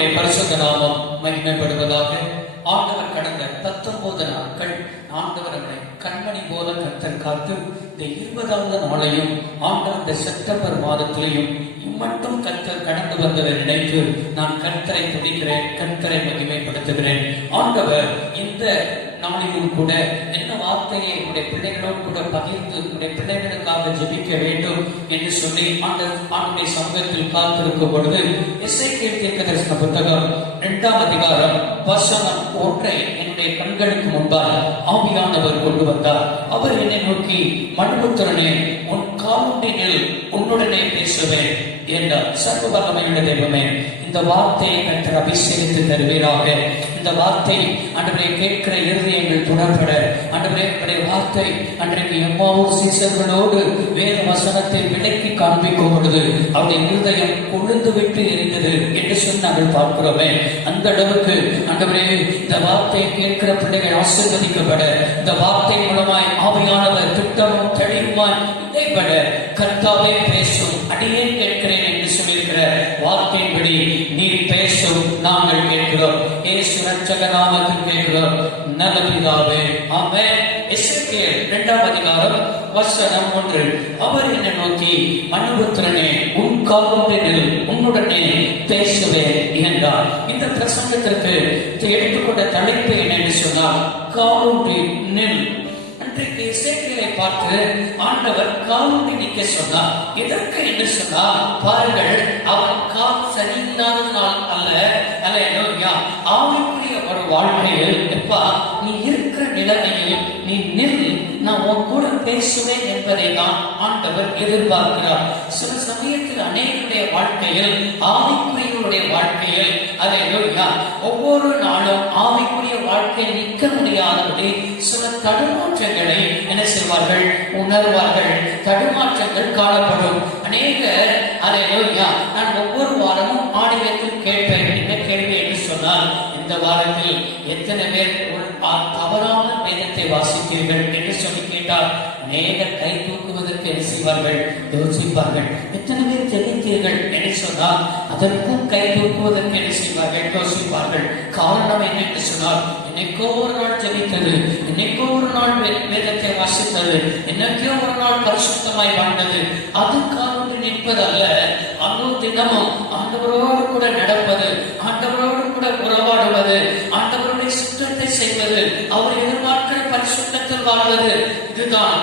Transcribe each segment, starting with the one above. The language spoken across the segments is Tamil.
ஆண்டவருடைய பரிசுத்த நாமம் மகிமைப்படுவதாக. ஆண்டவர் கடந்த 19 நாட்கள் ஆண்டவர் நம்மை கண்மணி போல கர்த்தர் காத்து இந்த 20வது நாளையும் ஆண்டவர் இந்த செப்டம்பர் மாதத்திலையும் இம்மட்டும் கர்த்தர் கடந்து வந்ததை நினைத்து நான் கர்த்தரை துதிக்கிறேன், கர்த்தரை மகிமைப்படுத்துகிறேன். ஆண்டவர் இந்த நாளிலும் கூட என்ன வார்த்தையை என்னுடைய பிள்ளைகளோடு கூட பகிர்ந்து என்னுடைய பிள்ளைகளுக்காக ஜெபிக்க வேண்டும் என்று சொல்லி ஆண்டுடைய சமூகத்தில் காத்திருக்கும் பொழுது எசேக்கியேல் தீர்க்கதரிசன புத்தகம் 2ஆம் அதிகாரம் வசனம் 1 என்னுடைய கண்களுக்கு முன்பாக ஆவியானவர் கொண்டு வந்தார். அவர் என்னை நோக்கி, மனுபுத்திரனே, உன் காலொன்றினில் உன்னுடனே பேசுவேன் என்றார். சர்வ வல்லமையுள்ள தெய்வமே, இந்த வார்த்தையை கர்த்தர் அபிஷேகித்து தருவீராக. இந்த வார்த்தை ஆண்டவரே கேட்கிற இருதயங்கள் துணப்பட, ஆண்டவரே வார்த்தை அன்றைக்கு எம்மாவூர் சீசர்களோடு வேத வசனத்தை விலக்கி காண்பிக்கும் பொழுது அவருடைய இருதயம் கொழுந்து விட்டு எரிந்தது என்று சொல்லி நாங்கள் பார்க்கிறோமே. அந்த அளவுக்கு ஆண்டவரே இந்த வார்த்தையை கேட்கிற பிள்ளைகள் ஆசீர்வதிக்கப்பட, இந்த வார்த்தை மூலமாய் ஆவியானவர் திட்டமும் தெளிவுமாய் இடைப்பட கர்த்தாவே பேசும், அடியே கேட்கிறேன் என்று சொல்லியிருக்கிற வார்த்தையின்படி நீர் பேசும் நாங்கள் கேட்கிறோம். இயேசு ரட்சகர் நாமத்தில் கேட்கிறோம் நல்ல பிதாவே, ஆமென். எசேக்கியேல் 2ஆம் அதிகாரம் வசனம் 1, அவர் என்னை நோக்கி, மனுபுத்திரனே, உன் காலொன்றினில் உன்னுடனே பேசுவேன் என்றார். இந்த பிரசங்கத்திற்கு எடுத்துக்கொண்ட தலைப்பு என்ன என்று சொன்னால், காலொன்றினில். அன்றைக்கு எசேக்கியேலை பார்த்து ஆண்டவர் காலொன்றி நிற்க சொன்னார். எதற்கு என்று சொன்னால், பாருங்கள், அவன் கால் சரியில்லாததுனால் அல்ல, ஆவிக்குரிய ஒரு வாழ்க்கையில் எப்பா நீ இருக்கிற நிலைமையில் நீ நில், நான் உன் கூட பேசுவேன் என்பதை தான் ஆண்டவர் எதிர்பார்க்கிறார். சில சமயத்தில் அநேகருடைய வாழ்க்கையில், ஆவிக்குரியவருடைய வாழ்க்கையில் ஒவ்வொரு நாளும் ஆவிக்குரிய வாழ்க்கையில் நிற்க முடியாதபடி சில தடுமாற்றங்களை என்ன செய்வார்கள், உணர்வார்கள். தடுமாற்றங்கள் காணப்படும். அநேகர் நான் ஒவ்வொரு வாரமும் ஆடியத்தில் கேட்பேன். என்ன கேள்வி என்று சொன்னால், இந்த வாரத்தில் எத்தனை பேர் தவறான வேதத்தை வாசித்தீர்கள் என்று சொல்லி கேட்டால் அநேகர் கை தூக்குவதற்கு என்ன செய்வார்கள், யோசிப்பார்கள். எத்தனை பேர் ஜெபித்தீர்கள் என்று சொன்னால் அதற்கும் கை தூக்குவதற்கு என்ன செய்வார்கள், யோசிப்பார்கள். காரணம் என்ன என்று சொன்னால், என்னைக்கோ ஒரு நாள் ஜெபித்தது, என்னைக்கோ ஒரு நாள் வேதத்தை வாசித்தது, என்னைக்கோ ஒரு நாள் பரிசுத்தமாய் வாழ்ந்தது, அது காலொன்று நிற்பது அல்ல. அன்னோ தினமும் ஆண்டவரோடு கூட நடப்பது, ஆண்டவரோடு கூட உறவாடுவது, ஆண்டவருடைய சுத்தத்தை செய்வது, அவர் எதிர்பார்க்கிற பரிசுத்தத்தில் வாழ்வது, இதுதான்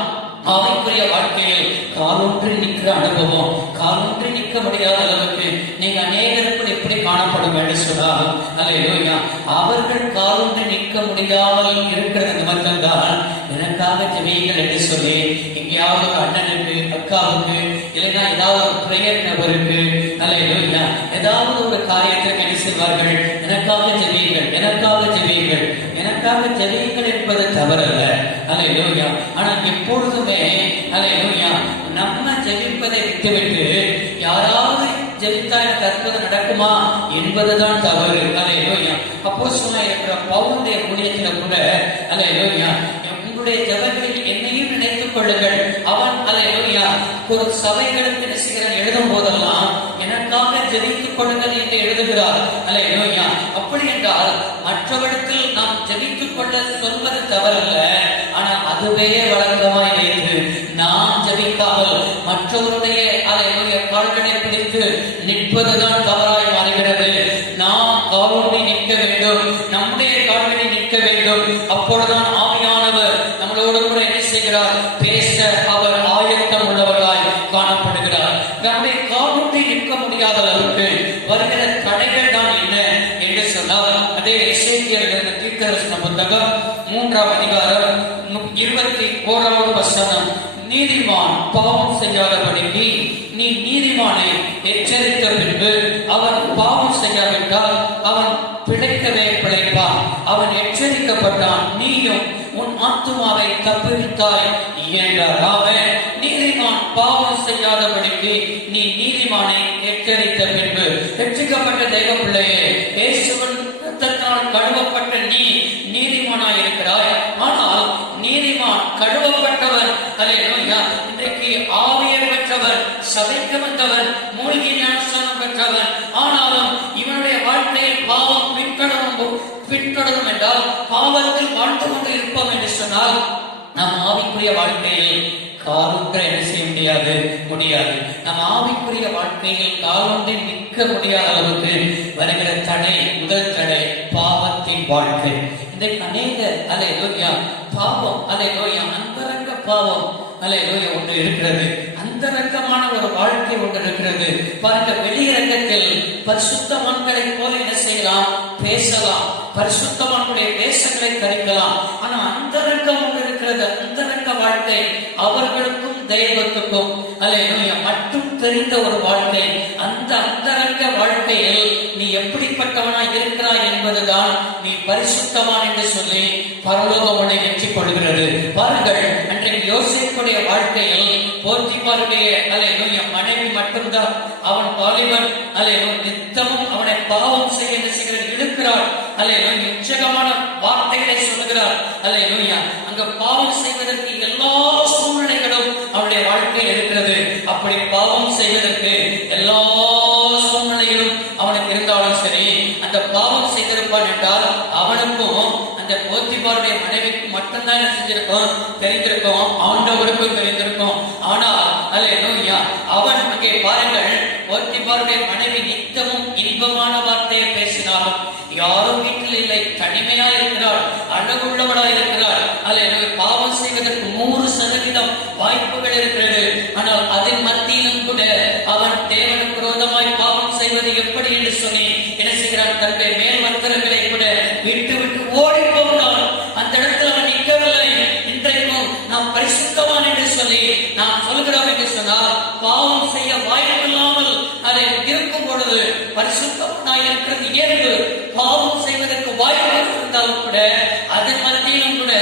ஆவிக்குரிய வாழ்க்கையில் காலொன்றி நிற்கிற அனுபவம். காலொன்றி நிற்க முடியாத அளவுக்கு நீங்க அநேகருக்கு எப்படி காணப்படும் என்று சொன்னால், அல்லேலூயா, அவர்கள் காலொன்றி நிற்க முடியாமல் இருக்கிறது நிமித்தம் தான் எனக்காக ஜெபியுங்கள் என்று சொல்லி எங்கேயாவது அண்ணனுக்கு, அக்காவுக்கு, இல்லைன்னா ஏதாவது ஒரு பிரேயர் நபருக்கு, அல்லேலூயா, ஏதாவது ஒரு காரியத்தை என்ன செய்வார்கள், எனக்காக ஜெபியுங்கள், எனக்காக ஜெபியுங்கள், எனக்காக ஜெபியுங்கள் என்பது தவறல்ல. அல்லேலூயா. ஆனால் எப்பொழுதுமே அல்லேலூயா நம்ம ஜெபிப்பதை விட்டுவிட்டு யாராவது ஜெபித்தா எனக்கு அற்புதம் நடக்குமா என்பதுதான் தவறு. அல்லேலூயா. அப்போஸ்தலனாகிய இருக்கிற பவுலுடைய ஊழியத்தில் கூட அல்லேலூயா, உங்களுடைய ஜெபங்களில் என்னையும் நினைத்துக் கொள்ளுங்கள். அவன் அல்லேலூயா ஒரு சபைகளுக்கு எழுதும் போதெல்லாம் எனக்காக ஜெபித்துக் கொள்ளுங்கள் என்று எழுதுகிறார். அல்லேலூயா. அப்படி என்றால் மற்றவர்களுக்கு நாம் ஜெபித்துக் கொள்ள சொல்வது தவறல்ல. ஆனால் அதுவே வழக்கமாய் வைத்து நாம் ஜெபிக்காமல் மற்றவருடைய அல்லேலூயா கால்களை பிடித்து நிற்பதுதான் தவறாய் மாறுகிறது. நாம் காலொன்றி நிற்க வேண்டும், நம்முடைய கால்களை நிற்க வேண்டும். அப்பொழுதுதான் ஆவியானவர் நம்மளோடு கூட என்ன செய்கிறார், பேச அவர் ஆயத்தம் உள்ளவர்களாய் காணப்படுகிறார். நம்முடைய காலொன்றி நிற்க முடியாத அளவுக்கு வருகிற தடைகள் தான் என்ன என்று சொன்னால், அதே எசேக்கியேல் தீர்க்கதரிசன புத்தகம் 3ஆம் அதிகாரம் 21வது வசனம், நீதிமான் பாவம் செய்யாதபடிக்கு நீ நீதிமானை எச்சரித்த பின்பு அவன் பாவம் செய்யாவிட்டால் அவன் பிழைக்கவே பிழைப்பான். அவன் எச்சரிக்கப்பட்டான், நீயும் உன் ஆத்துமாவை தப்புவித்தாய் என்றார். அவன் நீதிமான் பாவம் செய்யாதபடிக்கு நீ நீதிமானை எச்சரித்த பின்பு. ரட்சிக்கப்பட்ட தெய்வ பிள்ளையே, இயேசுவின் இரத்தத்தால் கழுவப்பட்ட நீ நீதிமானாய் இருக்கிறாய். ஆனால் நீதிமான் கழுவப்பட்டவர், அல்லேலூயா, இன்றைக்கு ஆவியை பெற்றவர், சபைக்கு வந்தவர், மூலிகை ஞானஸ்நானம் பெற்றவர், ஆனாலும் இவனுடைய வாழ்க்கையில் ஆவிக்குரிய வாழ்க்கையில் காலொன்றை என்ன செய்ய முடியாது. நம்ம ஆவிக்குரிய வாழ்க்கையில் காலொன்றை நிற்க முடியாத அளவுக்கு வருகிற தடை, முதல் தடை பாவத்தின் வாழ்க்கை. இன்றைக்கு அநேக அல்லேலூயா பாவம், அல்லேலூயா அந்தரங்க பாவம், அல்லேலூயா ஒன்று இருக்கிறது. அந்தரங்கமான ஒரு வாழ்க்கை ஒன்று இருக்கிறது. பாருங்க, வெளியரங்கத்தில் பரிசுத்தவான்களை போல என்ன செய்யலாம், பேசலாம், பரிசுத்தவான்களுடைய வேஷங்களை கழிக்கலாம். ஆனா அந்தரங்கம் ஒன்று இருக்கிறது. அந்தரங்க வாழ்க்கை அவர்களுக்கும் தெய்வத்துக்கும் அல்லேலூயா மட்டும் தெரிந்த ஒரு வாழ்க்கை. அந்த அந்தரங்க வாழ்க்கையில் நீ எப்படிப்பட்டவனாய் இருக்கிறாய் என்பதுதான் நீ பரிசுத்தவான் என்று சொல்லி பரலோகம் உன்னை வெற்றி கொள்கிறது. பாருங்கள், அன்றைக்கு யோசேப்புடைய வாழ்க்கையில் போத்திபாருடைய அல்லேலூயா மனைவி மட்டும்தான் அவன் வாலிபன், அல்லேலூயா நித்தமும் அவனை பாவம் செய்ய என்ன செய்கிறது, இழுக்கிறார், அல்லேலூயா உச்சகமான வார்த்தைகளை சொல்லுகிறார், அல்லேலூயா அங்க பாவம் செய்வதற்கு எல்லா சூழ்நிலைகளும் அவனுடைய வாழ்க்கையில் இருக்கிறது. அப்படி பாவம் செய்வதற்கு எல்லா சூழ்நிலையிலும் அவனுக்கு இருந்தாலும் சரி, அந்த பாவம் செய்திருப்பான் என்றால் அவனுக்கும் அந்த போத்திபாருடைய மனைவிக்கு மட்டும்தான் என்ன செஞ்சிருக்கும், தெரிந்திருக்கும், ஆண்டவருக்கும் தெரிந்திருக்கும். ஆனால் அல்லேலூயா அவன் அங்கே பாருங்கள், போத்திபாருடைய மனைவி நித்தமும் இன்பமான வார்த்தையை பேசினாலும் யாரும் வீட்டில் இல்லை, தனிமையா இருக்கிறாள், அழகுள்ளவளா இருக்கிறாள், அல்லேலூயா பாவம் செய்வதற்கு 100% வாய்ப்புகள் இருக்கிறது. ஆனால் அதன் மத்தியிலும் கூட அவன் தேவனுக்கு விரோதமாய் பாவம் செய்வது எப்படி என்று சொல்லி என்ன செய்கிறான், தன்னுடைய மேல் வஸ்திரங்களை கூட விட்டு விட்டு ஓடி போகிறான். அந்த இடத்துல அவன் நிற்கவில்லை. இன்றைக்கும் நாம் பரிசுத்தவான் என்று சொல்லி நாம் சொல்கிறோம் என்று சொன்னால், பாவம் செய்ய வாய்ப்பில்லாமல் அதை இருக்கும் பொழுது பரிசுத்தவனாய் இருக்கிறது இயல்பு. பாவம் செய்வதற்கு வாய்ப்பு இருந்தாலும் கூட அதன் மத்தியிலும் கூட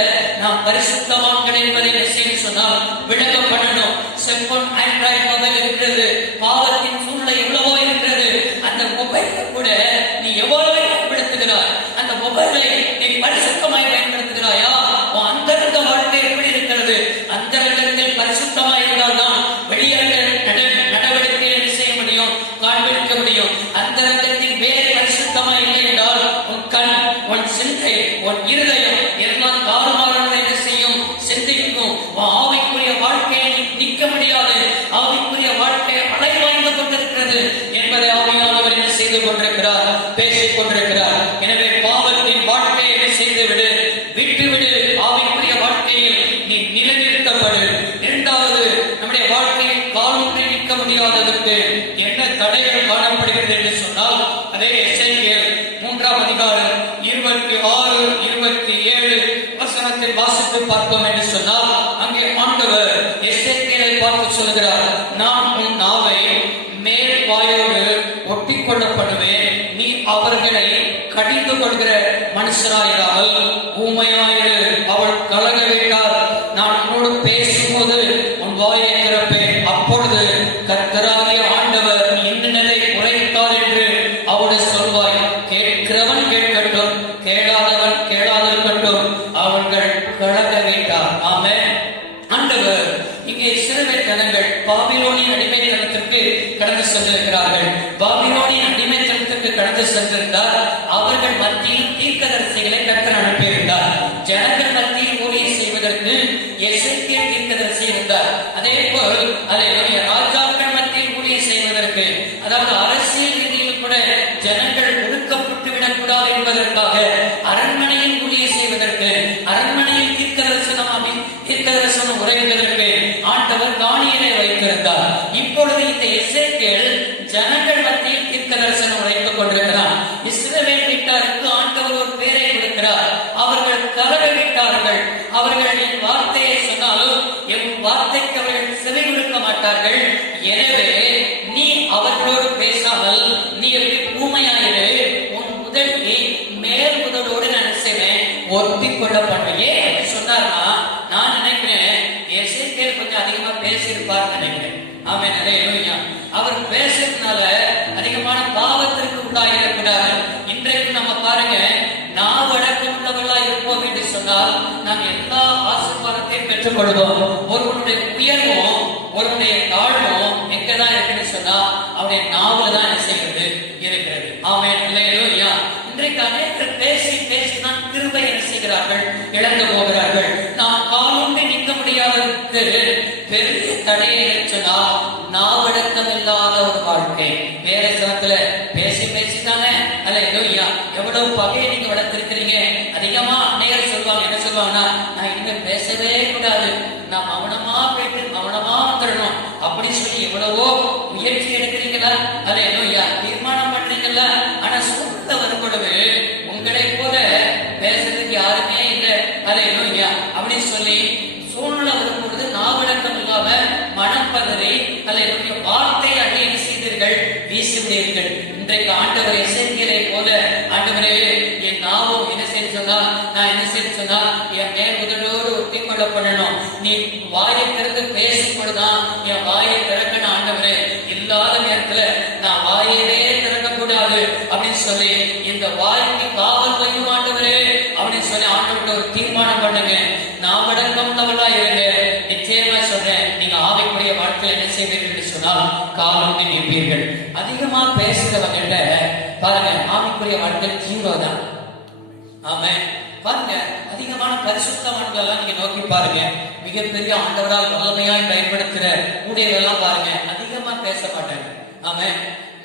நாம் பரிசுத்தவான்கள் என்பதை என்ன சொன்னால் விளக்கம் பண்ணணும். செல்போன், ஆண்ட்ராய்டு மொபைல் இருக்கிறது, பாவத்தின் சூழ்நிலை எவ்வளவோ இருக்கிறது. அந்த மொபைலை கூட நீ எவ்வளவு பயன்படுத்துகிறாய், அந்த மொபைலை நீ பரிசுத்தமாய் பயன்படுத்துகிறாயா? அந்தரங்க வாழ்க்கை எப்படி இருக்கிறது? அந்தரங்கத்தில் பரிசுத்தமாய் இருந்தால்தான் வெளியரங்க நடவடிக்கை என்ன செய்ய முடியும், காண்பிக்க முடியும். அந்தரங்கத்தில் வேறு பரிசுத்தமாய் இல்லை என்றால் உன் கண், உன் சிந்தை, உன் இருதயம் எல்லாம் தாறுமாறாக என்ன செய்யும், சிந்திக்கும். ஆவிக்குரிய வாழ்க்கையை நிற்க முடியாது. ஆவிக்குரிய வாழ்க்கை அலை வாய்ந்து கொண்டிருக்கிறது என்பதை ஆவியானவர் என்ன செய்து கொண்டிருக்கிறார், பேசிக் கொண்டிருக்கிறார். எனவே பாவத்தின் வாழ்க்கையை என்ன செய்து விடு, விட்டுவிடு. ஆவிக்குரிய வாழ்க்கையில் நீ நிலைநிறுத்தப்படு. இரண்டாவது, நம்முடைய வாழ்க்கையில் காலூன்றி நிற்க முடியாததற்கு என்ன தடைகள் காணப்படுகிறது என்று சொன்னால், அதே எசேக்கியேல் 3ஆம் அதிகாரம் 26, 27 வசனத்தில் வாசித்து பார்த்தோம் என்று சொன்னால், அங்கே ஆண்டவர் எசேக்கியேலை பார்த்து சொல்கிறார், நான் உன் நாவை மேல் வாயோடு ஒட்டி கொள்ளப்படுவேன், நீ அவர்களை கடிந்து கொள்கிற மனுஷராயிராமல் ஊமையாயிரு. அவள் கலக விட்டார். நான் உன்னோடு பேசும்போது உன் வாயை திறப்பேன், அப்பொழுது கர்த்தராகிய ஆண்டவர் இன்னதை உரைத்தார் என்று அவளை சொல்வாய். கேட்கிறவன் கேட்கட்டும், கேளாதவன் கேளாதிருக்கட்டும். அவர்கள் கலக விட்டார். ஆமென். ஆண்டவர் இங்கே இஸ்ரவேல் ஜனங்கள் பாபிலோனின் அடிமைத்தனத்திற்கு கடந்து சென்றிருக்கிறார்கள். பாபிலோனின் அடிமைத்தனத்திற்கு கடந்து சென்றிருந்தார். அவர்கள் மத்தியில் தீர்க்கதரிசிகளை கர்த்தர் அனுப்பியிருந்தார். ஜனங்கள் மத்தியில் ஊழியம் செய்வதற்கு எசேக்கியேல் தீர்க்கதரிசி இருந்தார். அதே போல் அல்லேலூயா ராஜாக்கள் மத்தியில் ஊழியம் செய்வதற்கு, அதாவது அரசியல் ரீதியில் கூட ஜனங்கள் ஒடுக்கப்பட்டு விடக்கூடாது என்பதற்காக அரண்மனையில் ஊழியம் செய்வதற்கு, அரண்மனையில் தீர்க்கதரிசனம் உரைப்பதற்கு ஆண்டவர் தானியேலை வைத்திருந்தார். இப்பொழுது இந்த எசேக்கியேல் ஜனங்கள் மத்தியில் தீர்க்கதரிசனம் உரைத்துக் கொண்டிருக்கிறார். இஸ்ரவேல் வீட்டாருக்கு ஆண்டவர் ஒரு பேரை கொடுக்கிறார். அவர்கள் கலக விட்டார்கள். அவர்கள் என் வார்த்தையை சொன்னாலும் என் வார்த்தைக்கு அவர்கள் செவி கொடுக்க மாட்டார்கள். எனவே நீ அவர்களோடு பேசாமல் நீ ஊமையாயிரு. உன் முதலை மேல் முதலோடு நான் செய்வேன், ஒட்டி கொள்ளப்படுவையே சொன்னார்னா, நான் நினைக்கிறேன் எசேக்கியேல் கொஞ்சம் அதிகமா பேசியிருப்பார் நினைக்கிறேன். ஆமென். அல்லேலூயா. அவர் பேசுறதுனால அதிகமான பாவத்திற்கு உள்ளாயிருக்கிறார்கள். இன்றைக்கு நம்ம பாருங்க, நான் வழக்கம் உள்ளவர்களா இருப்போம் என்று சொன்னால் நாம் எல்லா ஆசீர்வாதத்தையும் பெற்றுக் கொள்வோம். ஒருவனுடைய உயர்வும் ஒருவனுடைய தாழ்வும் எங்கதான் இருக்குன்னு சொன்னா அவருடைய நாவல தான் என்ன செய்கிறது இருக்கிறது. ஆமென். அல்லேலூயா. இன்றைக்கு அநேகர் பேசி பேசி தான் கிருபை என்ன செய்கிறார்கள், இழந்து போகிறார்கள். நாம் காலூன்றி நிற்க முடியாத வாழ்க்கை. வேற சமத்துல பேசி பேசித்தானே அல்லேலூயா எவ்வளவு பகையை நீங்க வளர்த்திருக்கிறீங்க. அதிகமா அன்னையர் சொல்லுவாங்க, என்ன சொல்லுவாங்கன்னா, நான் இனிமே பேசவே கூடாது, நான் மௌனமா போயிட்டு மௌனமா வந்துடணும் அப்படின்னு சொல்லி எவ்வளவோ முயற்சி எடுக்கிறீங்களா, அல்லேலூயா தீர்மானம் பண்றீங்களா. ஆனா சூழ்நிலை வரும் பொழுது உங்களை போல பேசுறதுக்கு யாருமே இல்லை, அல்லேலூயா அப்படின்னு சொல்லி சூழ்நிலை வரும் பொழுது நாவடக்கம் இல்லாம மனம் பதறி அல்லேலூயா வார்த்தை அடியை செய்தீர்கள், வீசிவிடுவீர்கள். இன்றைக்கு ஆண்டவர் எசேக்கியேலை போல, ஆண்டவரே என் நாவும் என்ன செய்ய சொன்னா, நான் என்ன செய்ய சொன்னா என் மேல் முதலோடு ஒட்டி கொள்ள பண்ணணும். நீ வாயை திறந்து பேசும் பொழுதுதான் என் வாயை திறக்கணும் ஆண்டவரே, இல்லாத நேரத்துல நான் வாயவே திறக்க கூடாது அப்படின்னு சொல்லி இந்த வாய்க்கு காவல் வையும் ஆண்டவரே அப்படின்னு சொல்லி ஆண்டவர்கிட்ட ஒரு தீர்மானம் பண்ணுங்க. நான் வடக்கம் தவறா இருங்க. நிச்சயமா சொல்றேன், நீங்க ஆவிக்குரிய வாழ்க்கையில் என்ன செய்வீர்கள் என்று சொன்னால் காலோண்டி நிற்பீர்கள். அதிகமா பேசுறவங்கிட்ட பாருங்க ஆவிக்குரிய வாழ்க்கையில் ஜீரோ தான். ஆமா பாருங்க, அதிகமான பரிசுத்தவான்கள் எல்லாம் நீங்க நோக்கி பாருங்க, மிகப்பெரிய ஆண்டவரால் வல்லமையாய் பயன்படுத்துற ஊழியர்கள் எல்லாம் பாருங்க அதிகமா பேச மாட்டாங்க. ஆமா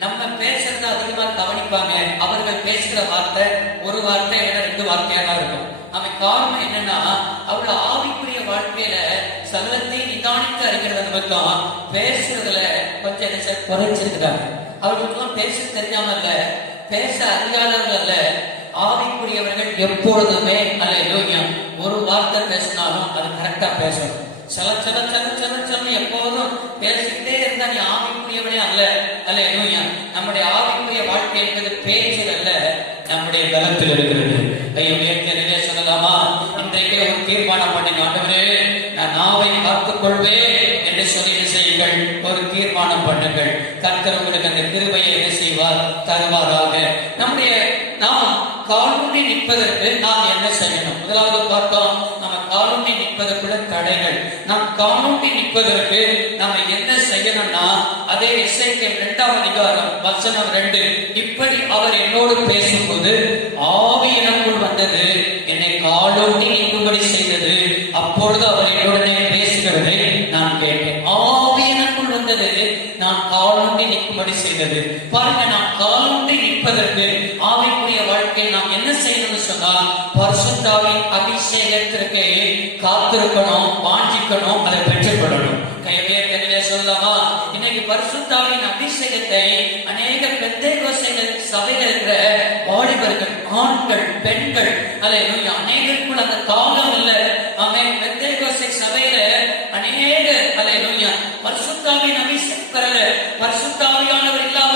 நம்ம பேசுறத அதிகமா கவனிப்பாங்க. அவர்கள் பேசுகிற வார்த்தை ஒரு வார்த்தை விட 2 வார்த்தையா தான் இருக்கும். அவன் காரணம் என்னன்னா, அவரோட ஆவிக்குரிய வாழ்க்கையில சகலத்தை நிதானித்து அறிகிறது நிமித்தம் பேசுறதுல கொஞ்சம் குறைச்சிருக்கிறாங்க. அவர்களுக்கு பேச தெரியாம இல்ல, பேச அறியாதவர்கள் அல்ல, ஆவிக்குரியவர்கள் எப்பொழுதுமே அல்லேலூயா ஒரு வார்த்தை பேசினாலும் அது கரெக்டா பேசணும். சல சல சல சல சல எப்போதும் பேசிக்கிட்டே இருந்தா நீ ஆவிக்குரியவனே அல்ல, அல்லேலூயா. நம்முடைய ஆவிக்குரிய வாழ்க்கை என்பது பேச்சில் அல்ல, நம்முடைய பலத்தில் இருக்கிறது. ஐயோ ஏற்கனவே சொல்லலாமா, இன்றைக்கே ஒரு தீர்மானம் பண்ணி ஆண்டவரே நான் நாவை காத்துக் கொள்வேன் என்று சொல்லி செய்யுங்கள். ஒரு தீர்மானம் பண்ணுங்கள். கர்த்தர் உங்களுக்கு அந்த கிருபையை என்ன செய்வார், தருவாராக. நாம் காலூன்றி நிற்பதற்கு நாம் என்ன செய்யணும்? முதலாவது பார்த்தோம், நம்ம காலூன்றி நிற்பதற்குள்ள தடைகள். நாம் காலூன்றி நிற்பதற்கு நம்ம என்ன செய்யணும்னா, அதே எசேக்கியேல் 2ஆம் அதிகாரம் வசனம் 2, இப்படி அவர் என்னோடு பேசும்போது ஆவி எனக்குள் வந்தது, என்னை காலூன்றி நிற்கும்படி செய்தது. அப்பொழுது அவர் என்னுடனே பேசுகிறதை நான் கேட்டேன். ஆவி எனக்குள் வந்தது, நான் காலூன்றி நிற்கும்படி செய்தது. பாருங்க, நாம் காலூன்றி நிற்பதற்கு ஆவிக்குரிய வாழ்க்கையில் நாம் என்ன செய்யணும்னு சொன்னால், பரிசுத்தாவின் அபிஷேகத்திற்கு காத்திருக்கணும், வாஞ்சிக்கணும், அதை பெற்றுக்கொள்ளணும். கையிலே சொல்லலாமா, இன்னைக்கு பரிசுத்தாவின் அபிஷேகத்தை அநேக பெந்தேகோஸ்தே சபையில் இருக்கிற வாலிபர்கள், ஆண்கள், பெண்கள் அல்லேலூயா அநேகருக்குள் அந்த தாகம் இல்லை. ஆமென். பெந்தேகோஸ்தே சபையில அநேக அல்லேலூயா பரிசுத்தாவின் அபிஷேகம் பெறல. பரிசுத்தாவியானவர் இல்லாம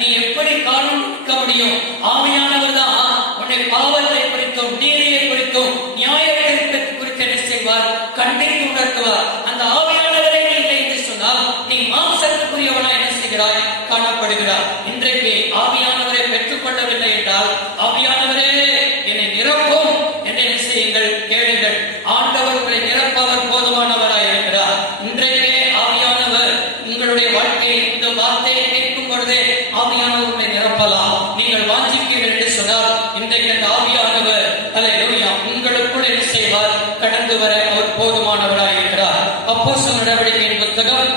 நீ எப்படி காலம் நிற்க முடியும்? ஆவியானவர் தான் உன்னை பாவத்தை குறித்தும் நீதியை குறித்தும் நியாயத்தை குறித்து என்ன செய்வார், கண்டித்து உணர்த்துவார். அந்த ஆவியானவரே இல்லை என்று சொன்னால் நீ மாம்சத்துக்குரியவனா என்ன செய்கிறாய், காணப்படுகிறார். இன்றைக்கு ஆவியானவரை பெற்றுக் கொள்ளவில்லை என்றால், ஆவியானவரே என்னை நிரப்பும் என்று என்ன செய்யுங்கள், கேளுங்கள். ஆண்டவர் உங்களை நிரப்பவர் போதுமானவராய் இருக்கிறார். இன்றைக்கே ஆவியானவர் உங்களுடைய வாழ்க்கையில் இந்த வார்த்தையை கேட்கும் பொழுதே ஆவியானவர் உங்களை நிரப்பலாம். நீங்கள் வாஞ்சிக்கிறீர்கள் என்று சொன்னால் இன்றைக்கு அந்த ஆவியானவர் அல்லேலூயா உங்களுக்குள் என்ன செய்வார், கடந்து வர அவர் போதுமானவராய் இருக்கிறார். அப்போஸ்தலர் நடவடிக்கையின் புத்தகம்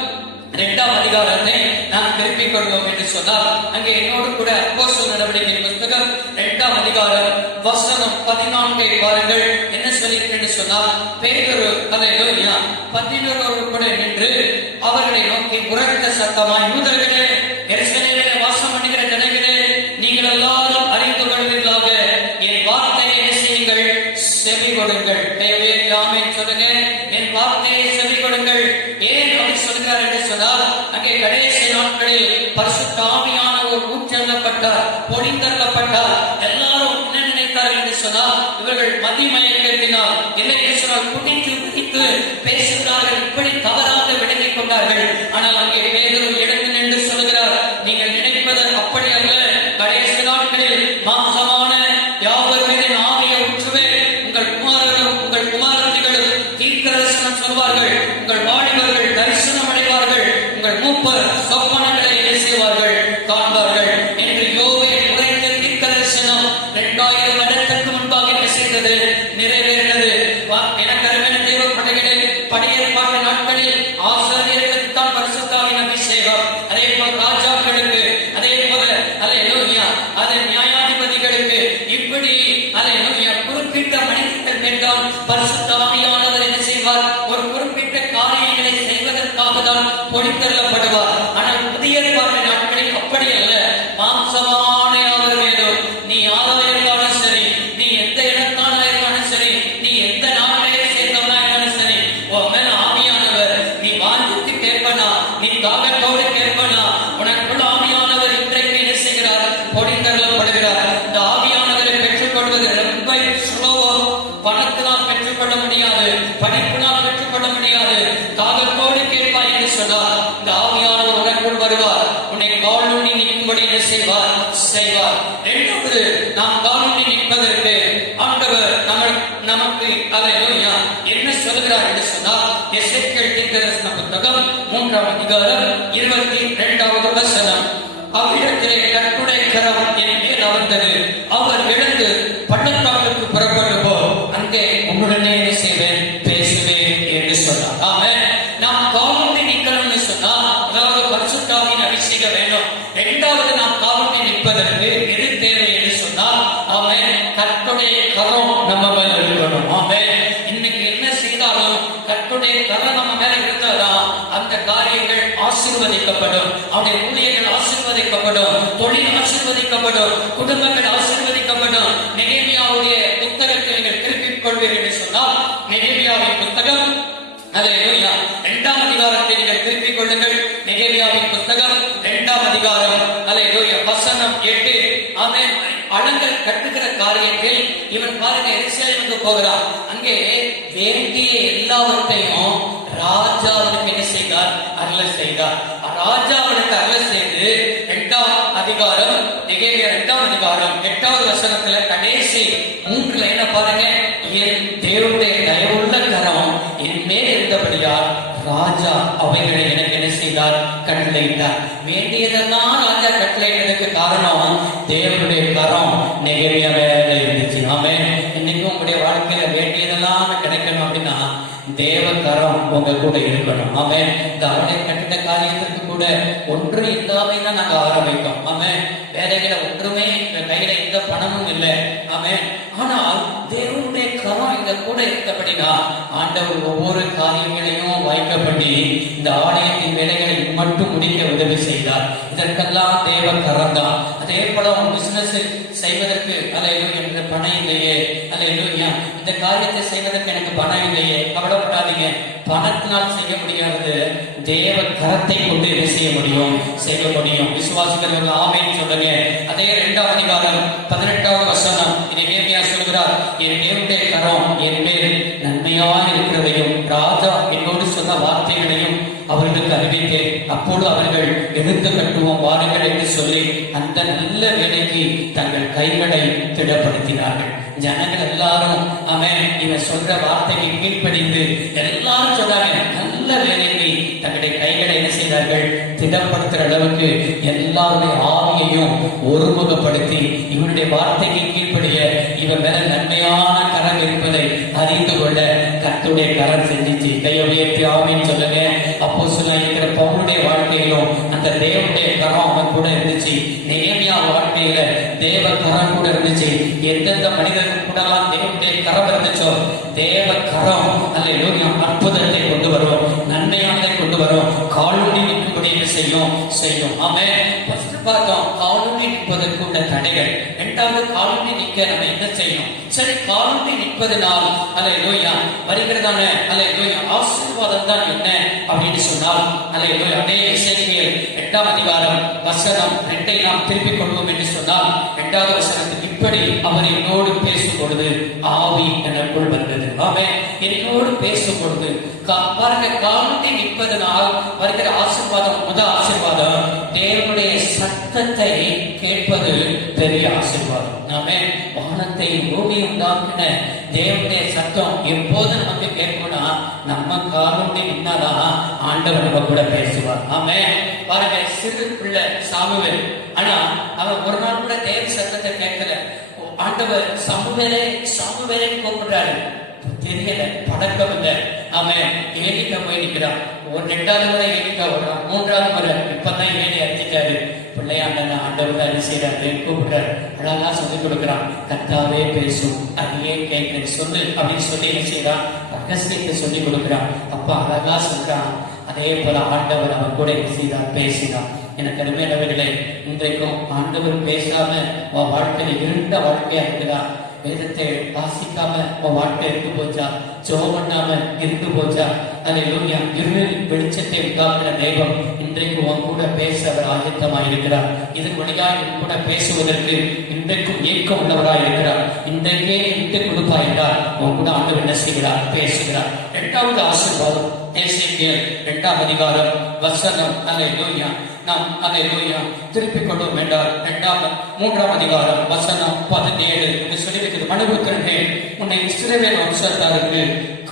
2ஆம் அதிகாரத்தை நாம் திருப்பிக் கொள்வோம் என்று சொன்னால், அங்கே என்னோடு கூட அப்போஸ்தலர் நடவடிக்கையின் புத்தகம் 2ஆம் அதிகாரம் வசனம் 14 பாருங்கள். என்ன சொல்லியிருக்கேன்னு சொன்னால், பேதுரு அல்லேலூயா 11 கூட நின்று அவர்களை நோக்கி உரத்த சத்தமாய், யூதர்களே, எருசலேமிலே வாசம் பண்ணுகிற ஜனங்களே, நீங்கள் எல்லாரும் அறிந்து கொள்வீர்களாக, என் வார்த்தையை என்ன செய்யுங்கள், செவி கொடுங்கள். ஆமென் சொல்லுங்க, என் வார்த்தையை செவி கொடுங்கள். ஏன் அப்படி சொல்கிறார் என்று சொன்னால், அங்கே கடைசி நாட்களில் பரிசுத்த ஆவியானவர் ஊற்றப்பட்டார், பொழிந்தள்ளப்பட்டார். எல்லாரும் என்ன நினைத்தார்கள் என்று சொன்னால், இவர்கள் மதிமயக்கத்தினால் இல்லை என்று சொன்னால் குடித்து குடித்து பேசுகிறார்கள், இப்படி தவறாக விளங்கிக் கொண்டார்கள். ஆனால் அங்கே பேதுரு எழுந்து நின்று சொல்கிறார், நீங்கள் நினைப்பது அப்படி அல்ல. கடைசி நாட்களில் மாம்சமான யாவர் மீது ஆவியை ஊற்றுவேன். உங்கள் குமாரர்களும் உங்கள் குமாரத்திகளும் தீர்க்கதரிசனம் சொல்வார்கள், உங்கள் வாலிபர்கள் தரிசனம் அடைவார்கள், உங்கள் மூப்பர் சொப்பனங்களை என்ன செய்வார்கள், செய்வார். இரண்டாவது, நாம் காலூன்றி நிற்பதற்கு ஆண்டவர் நமக்கு அல்லேலூயா என்ன சொல்கிறார் என்று சொன்னால், எசேக்கியேல் தீர்க்கதரிசன புத்தகம் 3ஆம் அதிகாரம் 22வது வசனம். அவ்விடத்திலே கர்த்தருடைய கரம் என் மேல் அமர்ந்தது. அவர் எழுந்து பள்ளத்தாக்குக்கு புறப்பட்டு போ, அங்கே உன்னுடனே செய்வேன், பேசுவேன் என்று சொன்னார். ஆமென். நாம் காலூன்றி நிற்கணும்னு சொன்னா, அதாவது பரிசுத்தாவின் அபிஷேகம் வேணும். இரண்டாவது, நாம் காலூன்றி நிற்பதற்கு எது தேவை என்று சொன்னால், ஆமென், கர்த்தருடைய கரம் நம்ம மேல இருக்கணும். ஆமென். இன்னைக்கு என்ன செய்தாலும் கர்த்தருடைய கரம் நம்ம மேல இருந்தாதான் அந்த காரியங்கள் ஆசீர்வதிக்கப்படும், அவருடைய ஊழியர்கள் ஆசீர்வதிக்கப்படும், தொழில் ஆசீர்வதிக்கப்படும், குடும்பங்கள் ஆசீர்வதிக்கப்படும். நெகேமியாவுடைய புத்தகத்தை நீங்கள் திருப்பிக் கொள்வீர்கள் என்று சொன்னால், நெகேமியாவின் புத்தகம் அல்லேலூயா 2ஆம் அதிகாரத்தை நீங்கள் திருப்பிக் கொள்ளுங்கள். நெகேமியாவின் புத்தகம் 2ஆம் அதிகாரம் அல்லேலூயா வசனம் 8. ஆமென். அலங்கல் கட்டுகிற காரியத்தில் இவன் பாருங்க எருசலேமுக்கு போகிறான். அங்கே வேண்டிய எல்லாவற்றையும் ராஜாவுக்கு என்ன செய்தார்? அருள செய்தார். ராஜாவுக்கு அருள செய்து 2ஆம் அதிகாரம் நெகேமியா 2ஆம் அதிகாரம் 8வது வசனத்துல கடைசி 3 லைனை பாருங்க. என் தேவனுடைய தயவுள்ள கரம் என் மேல் இருந்தபடியால் ராஜா அவைகளை எனக்கு என்ன செய்தார்? கட்டளையிட்டார். வேண்டியதெல்லாம் ராஜா கட்டளையிட்டதுக்கு காரணம் தேவனுடைய கரம் நெகேமியா மேல இருந்துச்சு. ஆமென். இன்னைக்கு உங்களுடைய வாழ்க்கையில வேண்டியதெல்லாம் கிடைக்கணும் அப்படின்னா தேவ கரம் உங்க கூட இருக்கணும். ஆமென். இந்த அவனை கட்டிட காரியத்திற்கு கூட ஒன்று இல்லாம தான் நாங்க ஆரம்பிக்கும். ஆமென். வேலைகளை ஒன்றுமே கையில எந்த பணமும் இல்லை. ஆமென். ஆனால் தேவனுடைய கரம் இங்க கூட இருந்தபடினா ஆண்டவர் ஒவ்வொரு காரியங்களையும் வாய்க்கப்படி இந்த ஆலயத்தின் வேலைகளை மட்டும் முடிக்க உதவி செய்தார். இதற்கெல்லாம் தேவ கரம் தான். அதே போல பிசினஸ் செய்வதற்கு அல்லேலூயா எனக்கு பணம் இல்லையே, அல்லேலூயா இந்த காரியத்தை செய்வதற்கு எனக்கு பணம் இல்லையே, கவலைப்படாதீங்க. பணத்தினால் செய்ய முடியாதது தேவ கரத்தை கொண்டு என்ன செய்ய முடியும்? செய்ய முடியும். விசுவாசிகள் ஆமென் சொல்லுங்க. அதே 2ஆம் அதிகாரம் 18வது வசனம் நெகேமியா சொல்கிறார், என் தேவனுடைய கரம் என் மேல் நன்மையாக இருக்கிறதையும் ராஜா என்னோடு சொன்ன வார்த்தைகளையும் அவர்களுக்கு அறிவித்தேன். அப்போது அவர்கள் எடுத்து கட்டுவோம் வாருங்கள் என்று சொல்லி அந்த நல்ல வேலைக்கு தங்கள் கைகளை திடப்படுத்தினார்கள். ஜனங்கள் எல்லாரும் ஆமென் இவன் சொல்ற வார்த்தைக்கு கீழ்ப்படிந்து எல்லாரும் சொன்னாங்க. நல்ல வேலைக்கு தங்களுடைய கைகளை என்ன செய்தார்கள்? திடப்படுத்துற அளவுக்கு எல்லாருடைய ஆவியையும் ஒருமுகப்படுத்தி இவனுடைய வார்த்தைக்கு கீழ்ப்படிய இவன் மேல நன்மையான கரம் இருப்பதை அறிந்து கொள்ள கர்த்தருடைய கரம் செஞ்சிச்சு. கையை உயர்த்தி ஆமென் சொல்லுங்க. அப்போஸ்தலனாகிய இருக்கிற பவுலுடைய வாழ்க்கையிலும் அந்த தேவனுடைய கரம் அவன் கூட இருந்துச்சு. நெகேமியா வாழ்க்கையில தேவ கரம் கூட இருந்துச்சு. எந்தெந்த மனிதர்கள் கூட தேவனுடைய கரம் இருந்துச்சோ தேவ கரம் அல்லேலூயா அற்புதத்தை கொண்டு வரும், நன்மையானதை கொண்டு வரும், காலூன்றி நிற்கும்படி செய்யும். ஆமென். ஃபர்ஸ்ட் பார்த்தோம் காலூன்றி நிற்பதற்கு உள்ள தடைகள். இரண்டாவது காலூன்றி நிற்க நம்ம என்ன செய்யணும்? சரி, காலூன்றி நிற்பதனால் அல்லேலூயா வருகிறதான அல்லேலூயா ஆசீர்வாதம் தான் என்ன அப்படின்னு சொன்னால் அல்லேலூயா அதே எசேக்கியேல் 8ஆம் அதிகாரம் வசனம் 2ஐ நாம் திருப்பிக் கொள்வோம் என்று சொன்னால் 2வது வசனத்துக்கு இப்படி அவர் என்னோடு பேசும் பொழுது ஆவி எனக்குள் வந்தது. ஆமென். என்னோடு பேசும் பொழுது பாருங்க, காலூன்றி நிற்பதனால் வருகிற ஆசீர்வாதம். முதல் ஆசீர்வாதம் தேவனுடைய சத்தத்தை கேட்பது பெரிய ஆசீர்வாதம். ஆமென். வானத்தை பூமி உண்டாக்கின தேவனுடைய சத்தம் எப்போது நமக்கு கேட்கணும்னா நம்ம காலூன்றி நின்னாதான் ஆண்டவர் நம்ம கூட பேசுவார். ஆமென். பாருங்க, சிறு பிள்ளை சாமுவேல், ஆனா அவன் ஒரு நாள் கூட தேவ சத்தத்தை கேட்கல. ஆண்டவர் சாமுவேலே சாமுவேலே கூப்பிடுறாரு, தெரியல, பழக்கம் இல்லை. அவன் ஏலிட்ட போய் நிற்கிறான். ஒரு 2வது முறை ஏலிட்ட வர்றான், 3வது முறை இப்பதான் ஏலி அடிச்சிட்டாரு. பிள்ளையாண்டன ஆண்டவர் என்ன செய்யறாரு? கூப்பிடுறாரு. அழகா சொல்லிக் கொடுக்குறான். கர்த்தாவே பேசும், அதையே கேட்க சொல்லு அப்படின்னு சொல்லி என்ன செய்யறான்? ரகசியத்தை சொல்லி கொடுக்குறான். அப்ப அழகா சொல்றான். அதே போல ஆண்டவர் அவன் கூட என்ன செய்தான்? பேசினான். எனக்கு அருமையானவர்களே, இன்றைக்கும் ஆண்டவர் பேசாம உன் வாழ்க்கையில இருண்ட வாழ்க்கையா இருக்குதா? வேதத்தை வாசிக்காம உன் வாழ்க்கை இருந்து போச்சா? ஜெபம் பண்ணாம இருந்து போச்சா? அல்லேலூயா. இருளில் வெளிச்சத்தை உண்டாக்குற தெய்வம் இன்றைக்கு உன் கூட பேச அவர் ஆயத்தமாயிருக்கிறார். இதன் வழியாக என் கூட பேசுவதற்கு இன்றைக்கும் ஏக்கம் உள்ளவராய் இருக்கிறார். இன்றைக்கே விட்டு கொடுப்பாய் என்றால் உன் கூட ஆண்டவர் என்ன செய்கிறார்? பேசுகிறார். 8வது ஆசீர்வாதம் எசேக்கியேல் 2ஆம் அதிகாரம் வசனம். அல்லேலூயா. நாம் அல்லேலூயா திருப்பிக் கொள்வோம் என்றால் 3ஆம் அதிகாரம் வசனம் 17 சொல்லியிருக்கிறது. மனுபுத்திரனே, உன்னை இஸ்ரவேல் வம்சத்தாருக்கு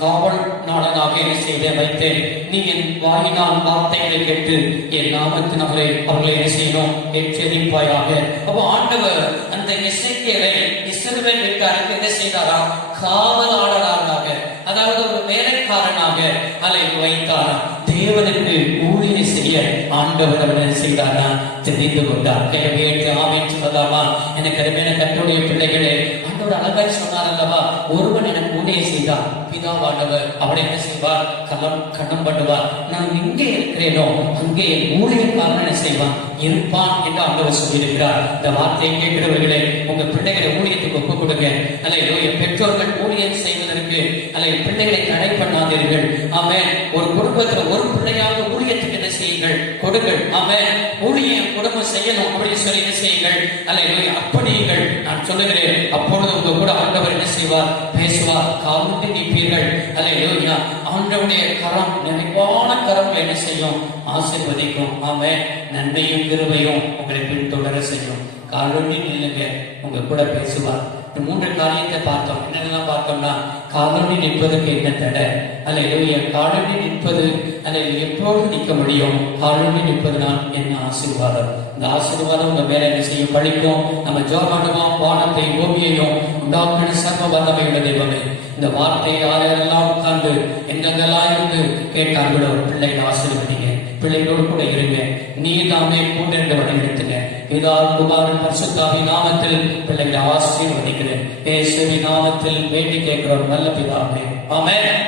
காவல் நாளனாக செய்த வைத்தேன். நீ என் வாயினால் வார்த்தைகளை கேட்டு என் நாமத்தினாலே அவர்களை என்ன செய்யணும்? எச்சரிப்பாயாக. அப்போ ஆண்டவர் அந்த எசேக்கியேலை இஸ்ரவேல் வீட்டாருக்கு என்ன செய்தாரா? காவலாளராக, அதாவது ஒரு வேலைக்காரனாக அதை வைத்தாரா. தேவனுக்கு ஊழியம் செய்ய ஆண்டவர் அவர் செய்தாரா? தெரிந்து கொண்டார். கேட்டு ஆமென் சொல்லலாமா? எனக்கு அருமையான கர்த்தருடைய பிள்ளைகளே, ஆண்டவர் அழகாய் சொன்னார் அல்லவா, ஒருவன் எனக்கு ஊழியம் செய்தார், பிதாவாண்டவர் அவனை என்ன செய்வார்? கணம் பண்ணுவார். நான் எங்கே இருக்கிறேனோ அங்கே ஊழியக்காரன் என்ன செய்வான்? இருப்பான் என்று ஆண்டவர் சொல்லியிருக்கிறார். இந்த வார்த்தையை கேட்கிறவர்களே, உங்க பிள்ளைகளை ஊழியத்துக்கு ஒப்புக் கொடுங்க. அல்லேலூயா. பெற்றோர்கள் ஊழியம் செய்வதற்கு அல்லது பிள்ளைகளை தடை பண்ணாதீர்கள். ஆமென். ஒரு குடும்பத்துல ஒரு பிள்ளையாக ஊழியத்துக்கு என்ன செய்யுங்கள்? கொடுங்கள். ஆமென். ஊழியம் குடும்பம் செய்யணும் அப்படின்னு சொல்லி என்ன செய்யுங்கள்? அல்லேலூயா. அப்படிங்கள். நான் சொல்லுகிறேன், அப்பொழுது உங்க கூட ஆண்டவர் என்ன செய்வார்? பேசுவார். காவுண்டு நிற்பீர்கள். அல்லேலூயா. ஆண்டவருடைய கரம், நிறைவான கரம் என்ன செய்யும்? ஆசீர்வதிக்கும். ஆமென். நன்மையும் கிருபையும் உங்களை பின்தொடர செய்யும். காலொண்டி நில்லுங்க, உங்க கூட பேசுவார். இந்த 3 காரியத்தை பார்த்தோம். என்னெல்லாம் பார்த்தோம்னா, காலொண்டி நிற்பதற்கு என்ன தடை? அல்லேலூயா. காலொண்டி நிற்பது அல்ல எப்போது நிற்க முடியும்? காலொண்டி நிற்பதுனால் என்ன ஆசீர்வாதம்? இந்த ஆசீர்வாதம் உங்க மேல என்ன செய்யும்? பழிக்கும். நம்ம ஜோமானுவோம், வானத்தை பூமியையும் உண்டாக்கின சர்வ வல்லமையுள்ள தெய்வமே, இந்த வார்த்தையை யாரெல்லாம் உட்கார்ந்து எங்கெங்கெல்லாம் இருந்து கேட்டார்களோ பிள்ளைகளை ஆசீர்வதிங்க. பிள்ளைகளோடு கூட இருங்க. நீ தாமே கூட இருந்து வழிநடத்துங்க. பிதா குமாரன் பரிசுத்தாவின் நாமத்தில் பிள்ளைகளை ஆசீர்வதிக்கிறேன். இயேசுவின் நாமத்தில் வேண்டி கேட்கிறோம் நல்ல பிதாவே. ஆமென்.